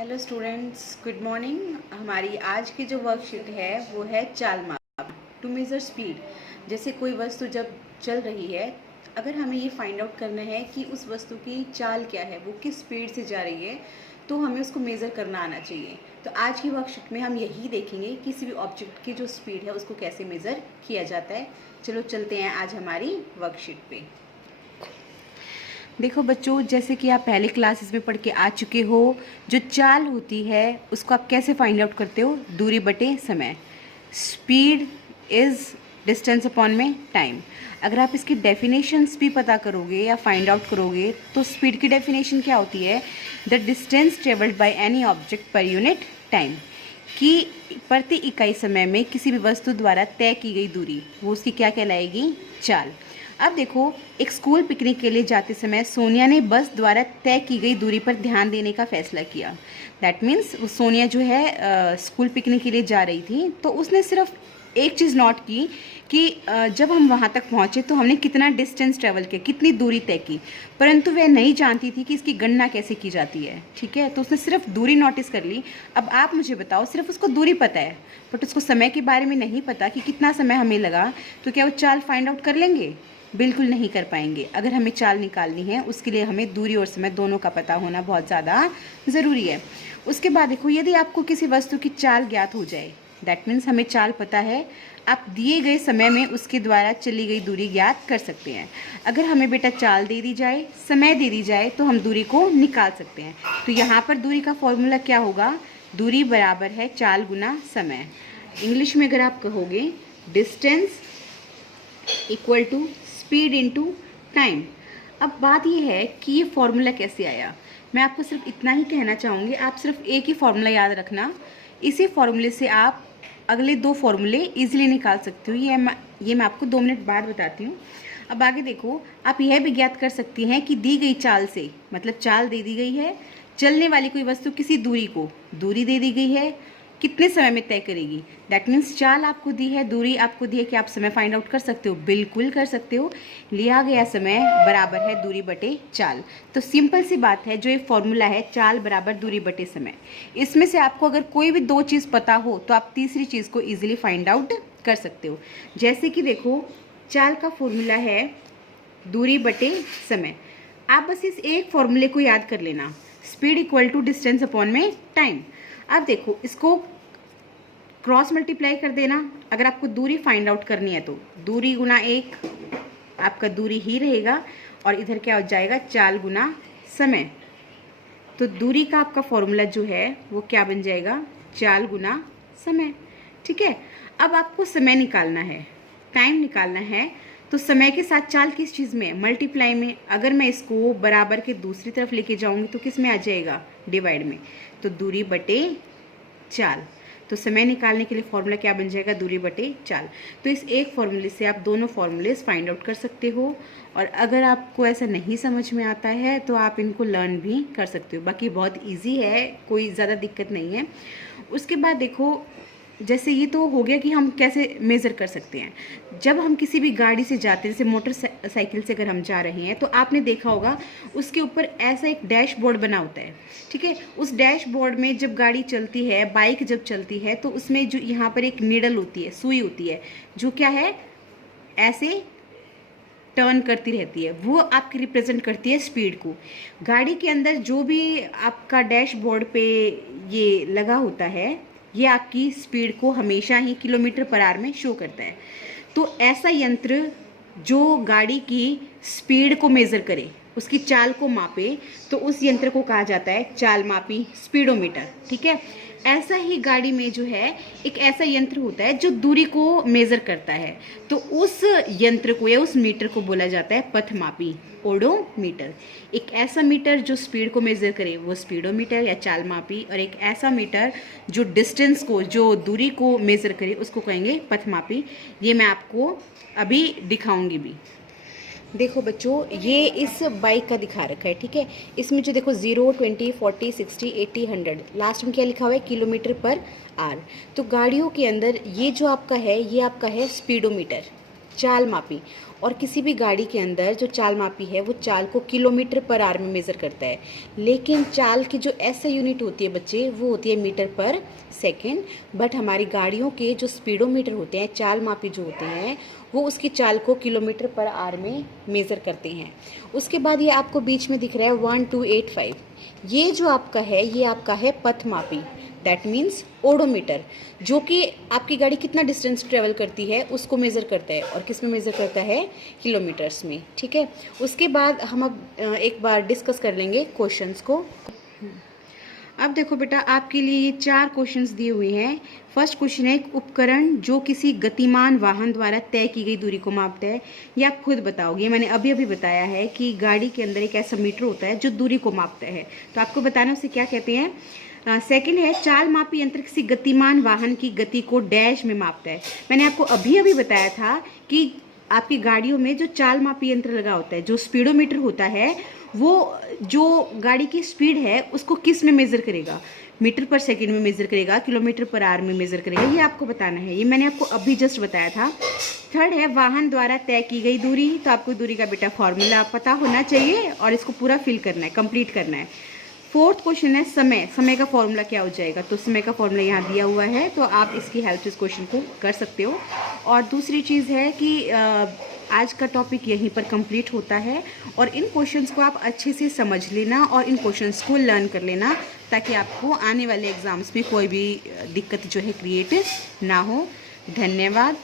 Hello students, good morning. हमारी आज की जो वर्कशीट है वो है चाल माप, टू मेज़र स्पीड। जैसे कोई वस्तु जब चल रही है, अगर हमें ये फाइंड आउट करना है कि उस वस्तु की चाल क्या है, वो किस स्पीड से जा रही है, तो हमें उसको मेज़र करना आना चाहिए। तो आज की वर्कशीट में हम यही देखेंगे किसी भी ऑब्जेक्ट की जो स्पीड है उसको कैसे मेज़र किया जाता है। चलो चलते हैं आज हमारी वर्कशीट पे। देखो बच्चों, जैसे कि आप पहले क्लासेस में पढ़ के आ चुके हो, जो चाल होती है उसको आप कैसे फाइंड आउट करते हो? दूरी बटे समय। स्पीड इज़ डिस्टेंस अपॉन में टाइम। अगर आप इसकी डेफिनेशंस भी पता करोगे या फाइंड आउट करोगे तो स्पीड की डेफिनेशन क्या होती है? The distance travelled by any object per unit time, कि प्रति इकाई समय में किसी भी वस्तु द्वारा तय की गई दूरी, वो उसकी क्या कहलाएगी? चाल। अब देखो, एक स्कूल पिकनिक के लिए जाते समय सोनिया ने बस द्वारा तय की गई दूरी पर ध्यान देने का फैसला किया। दैट मीन्स सोनिया जो है स्कूल पिकनिक के लिए जा रही थी, तो उसने सिर्फ एक चीज़ नोट की कि जब हम वहाँ तक पहुँचे तो हमने कितना डिस्टेंस ट्रेवल किया, कितनी दूरी तय की, परंतु वह नहीं जानती थी कि इसकी गणना कैसे की जाती है। ठीक है, तो उसने सिर्फ दूरी नोटिस कर ली। अब आप मुझे बताओ, सिर्फ उसको दूरी पता है बट उसको समय के बारे में नहीं पता कि कितना समय हमें लगा, तो क्या वो चाल फाइंड आउट कर लेंगे? बिल्कुल नहीं कर पाएंगे। अगर हमें चाल निकालनी है उसके लिए हमें दूरी और समय दोनों का पता होना बहुत ज़्यादा ज़रूरी है। उसके बाद देखो, यदि आपको किसी वस्तु की चाल ज्ञात हो जाए, दैट मीन्स हमें चाल पता है, आप दिए गए समय में उसके द्वारा चली गई दूरी ज्ञात कर सकते हैं। अगर हमें बेटा चाल दे दी जाए, समय दे दी जाए, तो हम दूरी को निकाल सकते हैं। तो यहाँ पर दूरी का फॉर्मूला क्या होगा? दूरी बराबर है चाल गुना समय। इंग्लिश में अगर आप कहोगे, distance equal to speed into time. अब बात यह है कि ये फॉर्मूला कैसे आया। मैं आपको सिर्फ इतना ही कहना चाहूँगी, आप सिर्फ एक ही फॉर्मूला याद रखना। इसी फॉर्मूले से आप अगले दो फॉर्मूले इजीली निकाल सकते हो। ये मैं आपको 2 मिनट बाद बताती हूँ। अब आगे देखो, आप यह भी ज्ञात कर सकती हैं कि दी गई चाल से, मतलब चाल दे दी गई है, चलने वाली कोई वस्तु किसी दूरी को, दूरी दे दी गई है, कितने समय में तय करेगी। दैट मीन्स चाल आपको दी है, दूरी आपको दी है, कि आप समय फाइंड आउट कर सकते हो? बिल्कुल कर सकते हो। लिया गया समय बराबर है दूरी बटे चाल। तो सिंपल सी बात है, जो ये फॉर्मूला है चाल बराबर दूरी बटे समय, इसमें से आपको अगर कोई भी 2 चीज़ पता हो तो आप तीसरी चीज़ को ईजिली फाइंड आउट कर सकते हो। जैसे कि देखो, चाल का फॉर्मूला है दूरी बटे समय। आप बस इस एक फॉर्मूले को याद कर लेना, speed equal to distance upon में टाइम। अब देखो, इसको क्रॉस मल्टीप्लाई कर देना। अगर आपको दूरी फाइंड आउट करनी है तो दूरी गुना 1 आपका दूरी ही रहेगा, और इधर क्या हो जाएगा? चाल गुना समय। तो दूरी का आपका फॉर्मूला जो है वो क्या बन जाएगा? चाल गुना समय। ठीक है, अब आपको समय निकालना है, टाइम निकालना है, तो समय के साथ चाल किस चीज़ में? मल्टीप्लाई में। अगर मैं इसको बराबर के दूसरी तरफ लेके जाऊंगी तो किस में आ जाएगा? डिवाइड में। तो दूरी बटे चाल। तो समय निकालने के लिए फॉर्मूला क्या बन जाएगा? दूरी बटे चाल। तो इस एक फॉर्मूले से आप दोनों फॉर्मूलेस फाइंड आउट कर सकते हो, और अगर आपको ऐसा नहीं समझ में आता है तो आप इनको लर्न भी कर सकते हो। बाकी बहुत इजी है, कोई ज़्यादा दिक्कत नहीं है। उसके बाद देखो, जैसे ये तो हो गया कि हम कैसे मेज़र कर सकते हैं। जब हम किसी भी गाड़ी से जाते हैं, जैसे मोटरसाइकिल से अगर हम जा रहे हैं, तो आपने देखा होगा उसके ऊपर ऐसा एक डैशबोर्ड बना होता है। ठीक है, उस डैशबोर्ड में जब गाड़ी चलती है, बाइक जब चलती है, तो उसमें जो यहाँ पर एक नीडल होती है, सुई होती है, जो क्या है, ऐसे टर्न करती रहती है, वो आपकी रिप्रेजेंट करती है स्पीड को। गाड़ी के अंदर जो भी आपका डैशबोर्ड पे ये लगा होता है, ये आपकी स्पीड को हमेशा ही किलोमीटर पर आवर में शो करता है। तो ऐसा यंत्र जो गाड़ी की स्पीड को मेज़र करे, उसकी चाल को मापे, तो उस यंत्र को कहा जाता है चाल मापी, स्पीडोमीटर। ठीक है, ऐसा ही गाड़ी में जो है एक ऐसा यंत्र होता है जो दूरी को मेज़र करता है, तो उस यंत्र को या उस मीटर को बोला जाता है पथमापी, ओडोमीटर। एक ऐसा मीटर जो स्पीड को मेज़र करे वो स्पीडोमीटर या चाल मापी, और एक ऐसा मीटर जो डिस्टेंस को, जो दूरी को मेज़र करे, उसको कहेंगे पथमापी। ये मैं आपको अभी दिखाऊंगी भी। देखो बच्चों, ये इस बाइक का दिखा रखा है। ठीक है, इसमें जो देखो 0, 20, 40, 60, 80, 100, लास्ट में क्या लिखा हुआ है? Kilometre per hour. तो गाड़ियों के अंदर ये जो आपका है, ये आपका है स्पीडोमीटर। चाल मापी। और किसी भी गाड़ी के अंदर जो चाल मापी है वो चाल को किलोमीटर पर आवर में मेज़र करता है, लेकिन चाल की जो ऐसे यूनिट होती है बच्चे वो होती है मीटर पर सेकेंड। बट हमारी गाड़ियों के जो स्पीडोमीटर होते हैं, चाल मापी जो होते हैं, वो उसकी चाल को किलोमीटर पर आवर में मेज़र करते हैं। उसके बाद ये आपको बीच में दिख रहा है 1285, ये जो आपका है ये आपका है पथ मापी, दैट मीन्स ओडोमीटर, जो कि आपकी गाड़ी कितना डिस्टेंस ट्रेवल करती है उसको मेज़र करता है। और किस में मेज़र करता है? किलोमीटर्स में। ठीक है, उसके बाद हम अब एक बार डिस्कस कर लेंगे क्वेश्चंस को। अब देखो बेटा, आपके लिए ये 4 क्वेश्चंस दिए हुए हैं। फर्स्ट क्वेश्चन है, एक उपकरण जो किसी गतिमान वाहन द्वारा तय की गई दूरी को मापता है। ये आप खुद बताओगे, मैंने अभी अभी बताया है कि गाड़ी के अंदर एक ऐसा मीटर होता है जो दूरी को मापता है, तो आपको बताना उसे क्या कहते हैं। सेकंड है, चाल मापी यंत्र किसी गतिमान वाहन की गति को डैश में मापता है। मैंने आपको अभी अभी बताया था कि आपकी गाड़ियों में जो चाल मापी यंत्र लगा होता है, जो स्पीडोमीटर होता है, वो जो गाड़ी की स्पीड है उसको किस में मेज़र करेगा? मीटर पर सेकंड में मेज़र करेगा, किलोमीटर पर आवर में मेज़र करेगा, ये आपको बताना है। ये मैंने आपको अभी जस्ट बताया था। थर्ड है, वाहन द्वारा तय की गई दूरी, तो आपको दूरी का बेटा फॉर्मूला पता होना चाहिए और इसको पूरा फिल करना है, कंप्लीट करना है। फोर्थ क्वेश्चन है, समय, समय का फॉर्मूला क्या हो जाएगा? तो समय का फॉर्मूला यहाँ दिया हुआ है, तो आप इसकी हेल्प से इस क्वेश्चन को कर सकते हो। और दूसरी चीज़ है कि आज का टॉपिक यहीं पर कंप्लीट होता है, और इन क्वेश्चंस को आप अच्छे से समझ लेना और इन क्वेश्चंस को लर्न कर लेना, ताकि आपको आने वाले एग्ज़ाम्स में कोई भी दिक्कत जो है क्रिएट ना हो। धन्यवाद।